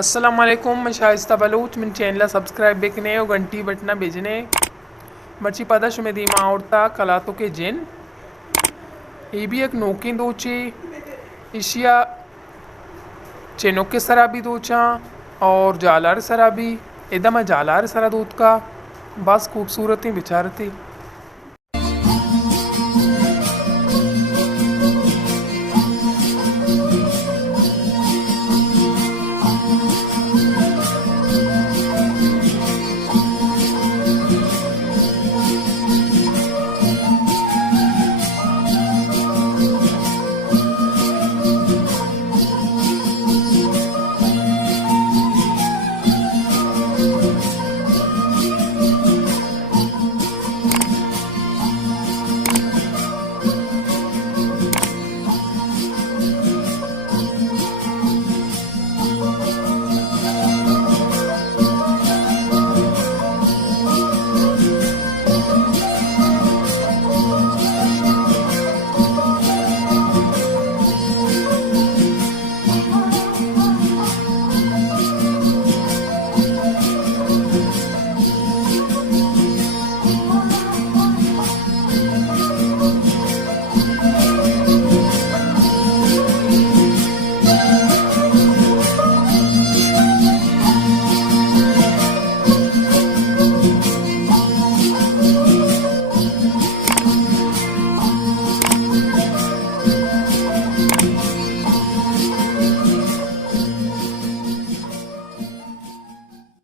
अस्सलामुअलैकुम, मैं शाइस्ता बलूच मिन चैनल सब्सक्राइब बेकने और घंटी बटना बेजने मर्ची पदश में दीमा औरता कलातों के जिन ये भी एक नोकिन दोची इशिया चेनोके सराबी दोचा और जालार सराबी एकदम जालार सरा दूध का बस खूबसूरती बिचारती।